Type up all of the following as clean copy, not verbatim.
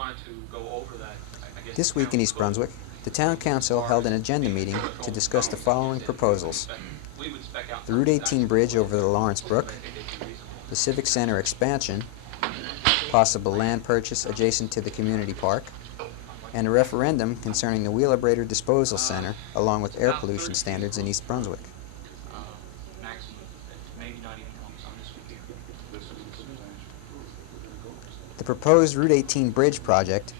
wanted to go over that. I guess This week in East Brunswick, the Town Council held an agenda meeting to discuss the following proposals: the Route 18 bridge over the Lawrence Brook, the Civic Center expansion, possible land purchase adjacent to the community park, and a referendum concerning the Wheelabrator Disposal Center, along with air pollution standards in East Brunswick. The proposed Route 18 bridge project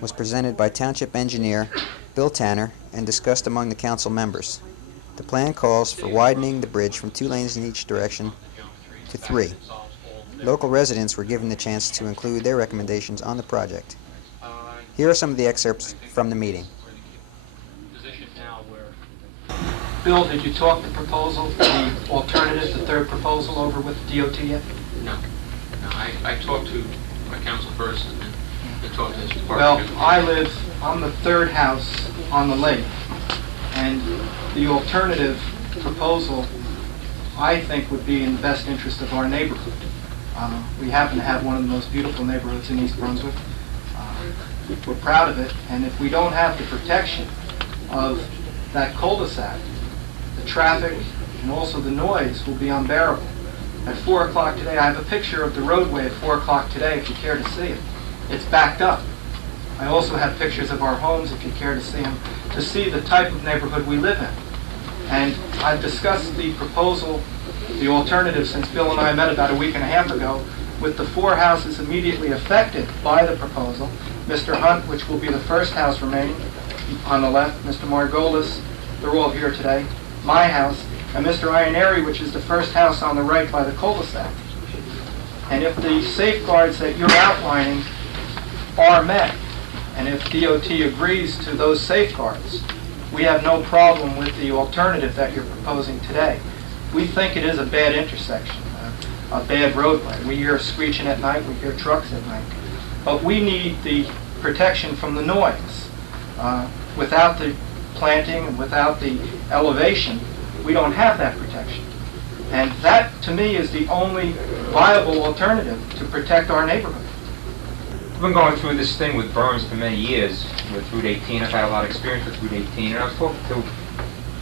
was presented by Township Engineer Bill Tanner and discussed among the council members. The plan calls for widening the bridge from 2 lanes in each direction to 3. Local residents were given the chance to include their recommendations on the project. Here are some of the excerpts from the meeting. Bill, did you talk the proposal, the alternative, the third proposal over with the DOT yet? No. I talked to my council first and then talked to this Well, department. I'm the third house on the lake, and the alternative proposal, I think, would be in the best interest of our neighborhood. We happen to have one of the most beautiful neighborhoods in East Brunswick. We're proud of it, and if we don't have the protection of that cul-de-sac, the traffic and also the noise will be unbearable. At 4 o'clock today, I have a picture of the roadway at 4 o'clock today, if you care to see it. It's backed up. I also have pictures of our homes, if you care to see them, to see the type of neighborhood we live in. And I've discussed the proposal, the alternative, since Bill and I met about a week and a half ago, with the 4 houses immediately affected by the proposal. Mr. Hunt, which will be the first house remaining on the left, Mr. Margolis, they're all here today, my house, and Mr. Ianeri, which is the first house on the right by the cul-de-sac. And if the safeguards that you're outlining are met, and if DOT agrees to those safeguards, we have no problem with the alternative that you're proposing today. We think it is a bad intersection, a bad roadway. We hear screeching at night, we hear trucks at night. But we need the protection from the noise. Without the planting and without the elevation, we don't have that protection. And that, to me, is the only viable alternative to protect our neighborhood. I've been going through this thing with berms for many years with Route 18. I've had a lot of experience with Route 18, and I was talking to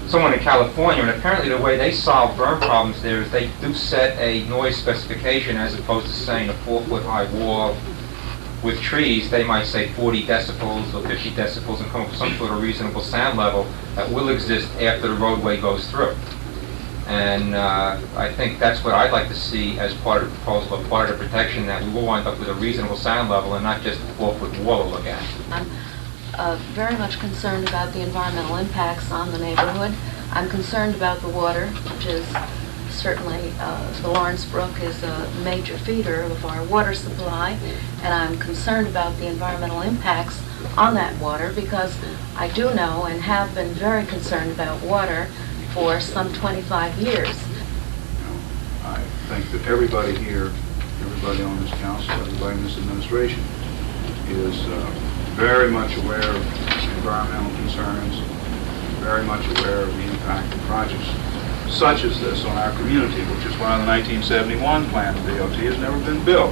someone in California, and apparently the way they solve berm problems there is they do set a noise specification as opposed to saying a 4-foot high wall with trees. They might say 40 decibels or 50 decibels and come up with some sort of reasonable sound level that will exist after the roadway goes through. And I think that's what I'd like to see as part of the proposal, a part of the protection, that we will wind up with a reasonable sound level and not just a 4-foot wall to look at. I'm very much concerned about the environmental impacts on the neighborhood. I'm concerned about the water, which is certainly the Lawrence Brook is a major feeder of our water supply, and I'm concerned about the environmental impacts on that water because I do know and have been very concerned about water for some 25 years. I think that everybody here, everybody on this council, everybody in this administration is very much aware of environmental concerns, very much aware of the impact of projects such as this on our community, which is why the 1971 plan of DOT has never been built,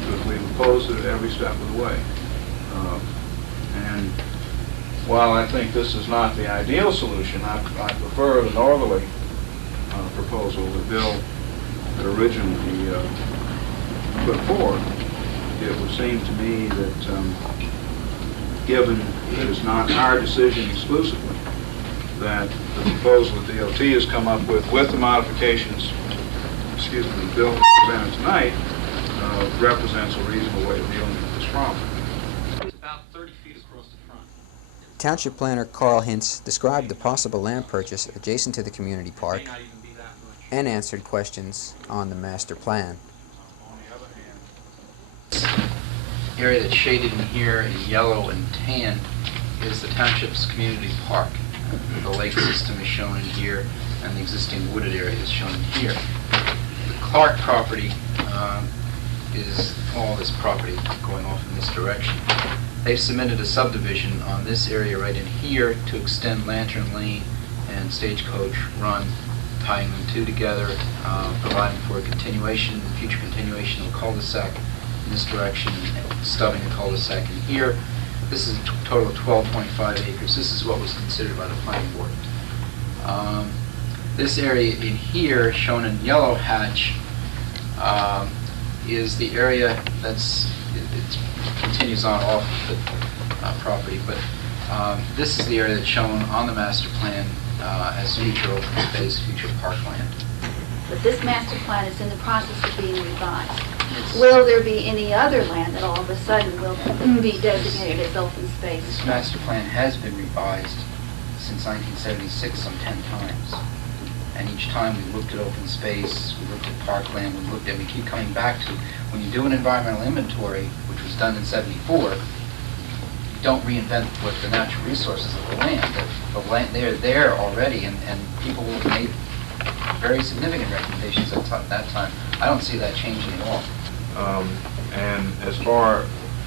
because we've opposed it at every step of the way. And while I think this is not the ideal solution, I prefer the northerly proposal that Bill had originally put forward. It would seem to me that given that it's not our decision exclusively, that the proposal that DOT has come up with the modifications, the bill presented tonight, represents a reasonable way of dealing with this problem. It's about 30 feet across the front. Township planner Carl Hintz described the possible land purchase adjacent to the community park May not even be that much. and answered questions on the master plan. On the other hand, Area that's shaded in here in yellow and tan is the township's community park. The lake system is shown in here, and the existing wooded area is shown in here. The Clark property is all this property going off in this direction. They've submitted a subdivision on this area right in here to extend Lantern Lane and Stagecoach Run, tying them two together, providing for a continuation, future continuation of the cul-de-sac in this direction and stubbing a cul-de-sac in here. This is a total of 12.5 acres. This is what was considered by the planning board. This area in here, shown in yellow hatch, is the area that's, it continues on off the property, but this is the area that's shown on the master plan as future open space, future parkland. But this master plan is in the process of being revised. Will there be any other land that all of a sudden will be designated as open space? This master plan has been revised since 1976 some 10 times. And each time we looked at open space, we looked at parkland, we keep coming back to, when you do an environmental inventory, which was done in '74, you don't reinvent what the natural resources of the land. The land, they're there already, and people will make very significant recommendations at that time. I don't see that changing at all. And as far,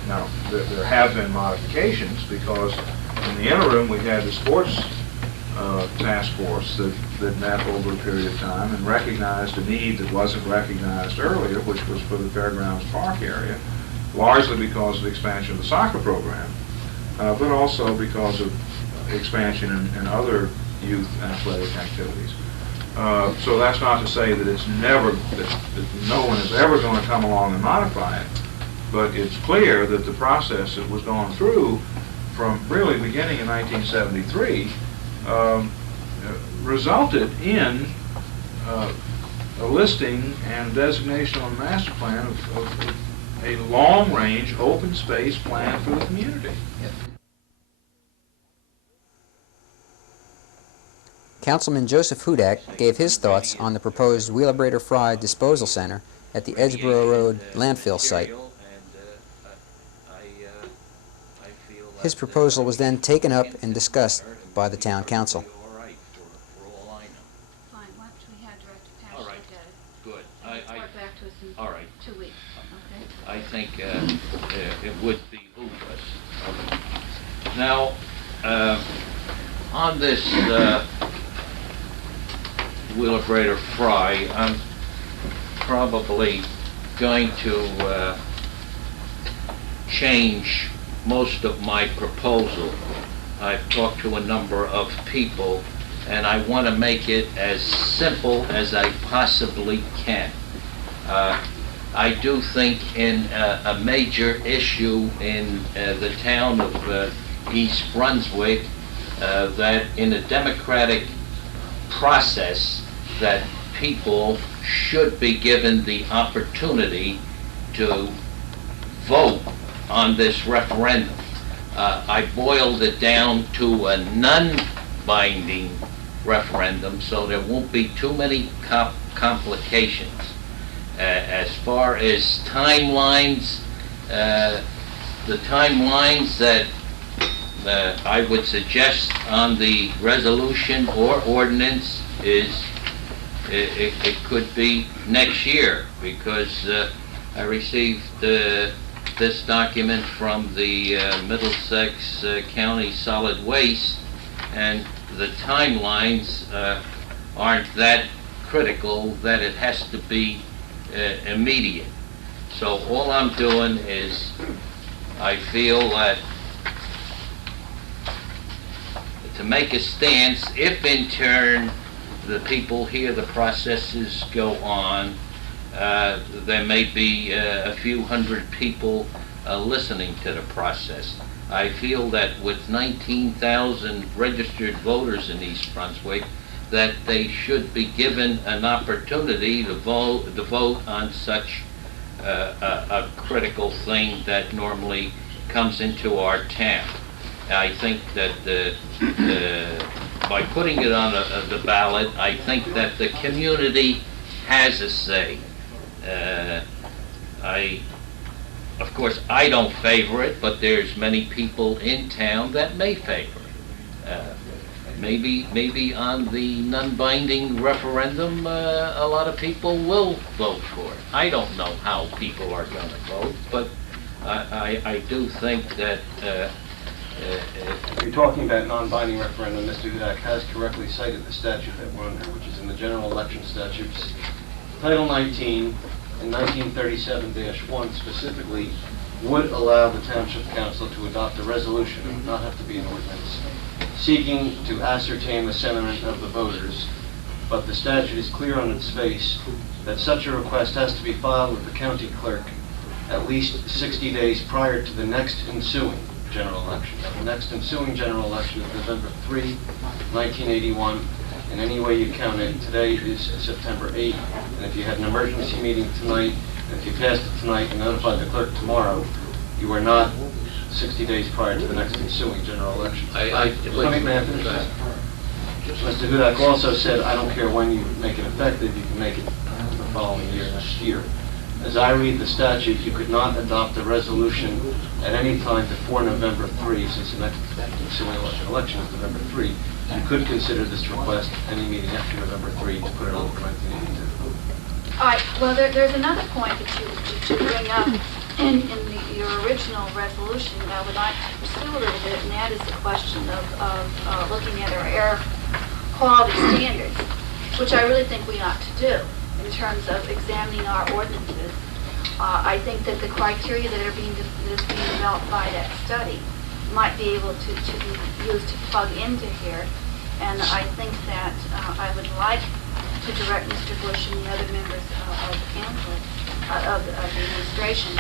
now, there have been modifications because in the interim, we had the sports task force that met over a period of time and recognized a need that wasn't recognized earlier, which was for the Fairgrounds Park area, largely because of the expansion of the soccer program, but also because of expansion in other youth athletic activities. So that's not to say that it's never, that no one is ever going to come along and modify it, but it's clear that the process that was going through from really beginning in 1973 resulted in a listing and designation on the master plan of a long-range open space plan for the community. Yep. Councilman Joseph Hudak gave his thoughts on the proposed Wheelabrator Fry Disposal Center at the Edgeboro Road landfill site. His proposal was then taken up and discussed by the town council. Fine, why don't we have Director Parrish All look right. at it? Good. Report back to us in All right. 2 weeks, okay? I think it would behoove us. Now, on this Wheelabrator Fry, I'm probably going to change most of my proposal. I've talked to a number of people, and I want to make it as simple as I possibly can. I do think in a major issue in the town of East Brunswick, that in a democratic process that people should be given the opportunity to vote on this referendum. I boiled it down to a non-binding referendum, so there won't be too many complications. As far as timelines, the timelines that I would suggest on the resolution or ordinance is it could be next year, because I received this document from the Middlesex County Solid Waste, and the timelines aren't that critical that it has to be immediate. So all I'm doing is, I feel that to make a stance, if in turn the people here, the processes go on, there may be a few hundred people listening to the process. I feel that with 19,000 registered voters in East Brunswick, that they should be given an opportunity to vote on such a critical thing that normally comes into our town. I think that by putting it on the ballot, I think that the community has a say. Of course, I don't favor it, but there's many people in town that may favor it. Maybe on the non-binding referendum, a lot of people will vote for it. I don't know how people are going to vote, but I do think that You're talking about non-binding referendum. Mr. Hudak has correctly cited the statute that we're under, which is in the general election statutes. Title 19 in 1937-1 specifically would allow the Township Council to adopt a resolution, it would not have to be an ordinance, seeking to ascertain the sentiment of the voters, but the statute is clear on its face that such a request has to be filed with the county clerk at least 60 days prior to the next ensuing general election. Now, the next ensuing general election is November 3, 1981. In any way you count it, today is September 8, and if you had an emergency meeting tonight, and if you passed it tonight and notified the clerk tomorrow, you are not 60 days prior to the next ensuing general election. May I finish this? Mr. Hudak also said, I don't care when you make it effective, you can make it the following year, next year. As I read the statute, you could not adopt a resolution at any time before November 3, since the next ensuing election is November 3. You could consider this request any meeting after November 3 to put it on for 1982. All right, well, there's another point that you bring up in your original resolution that I would like to pursue a little bit, and that is the question of looking at our air quality standards, which I really think we ought to do in terms of examining our ordinances. I think that the criteria that is being developed by that study might be able to be used to plug into here, and I think that I would like to direct Mr. Bush and the other members of the council, of the administration,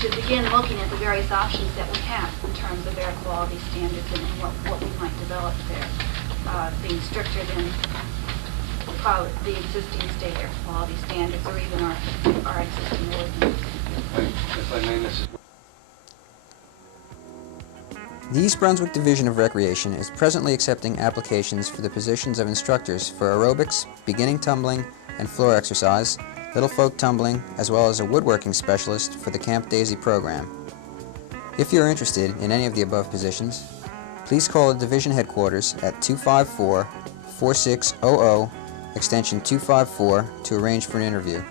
to begin looking at the various options that we have in terms of air quality standards and what we might develop there, being stricter than the existing state air quality standards or even our existing ordinance. If I may, Mrs. The East Brunswick Division of Recreation is presently accepting applications for the positions of instructors for aerobics, beginning tumbling, and floor exercise, little folk tumbling, as well as a woodworking specialist for the Camp Daisy program. If you are interested in any of the above positions, please call the division headquarters at 254-4600, extension 254, to arrange for an interview.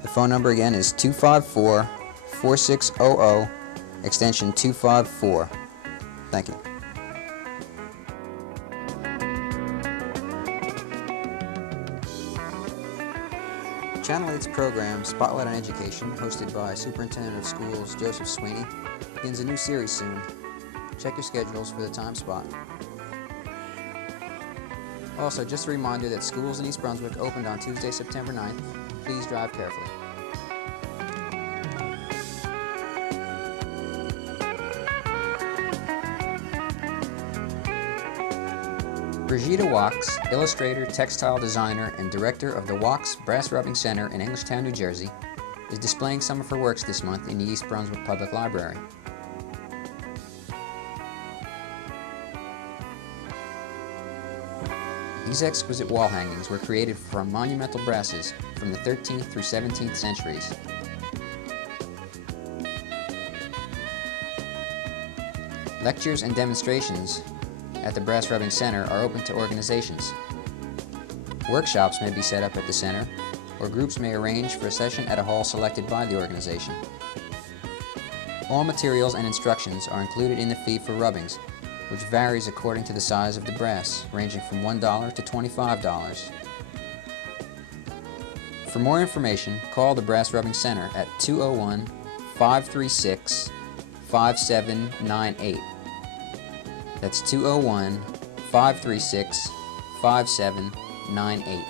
The phone number again is 254-4600, extension 254. Thank you. Channel 8's program, Spotlight on Education, hosted by Superintendent of Schools Joseph Sweeney, begins a new series soon. Check your schedules for the time spot. Also, just a reminder that schools in East Brunswick opened on Tuesday, September 9th. Please drive carefully. Brigitte Wachs, illustrator, textile designer, and director of the Wachs Brass Rubbing Center in Englishtown, New Jersey, is displaying some of her works this month in the East Brunswick Public Library. These exquisite wall hangings were created from monumental brasses from the 13th through 17th centuries. Lectures and demonstrations at the Brass Rubbing Center are open to organizations. Workshops may be set up at the center, or groups may arrange for a session at a hall selected by the organization. All materials and instructions are included in the fee for rubbings, which varies according to the size of the brass, ranging from $1 to $25. For more information, call the Brass Rubbing Center at 201-536-5798. That's 201-536-5798.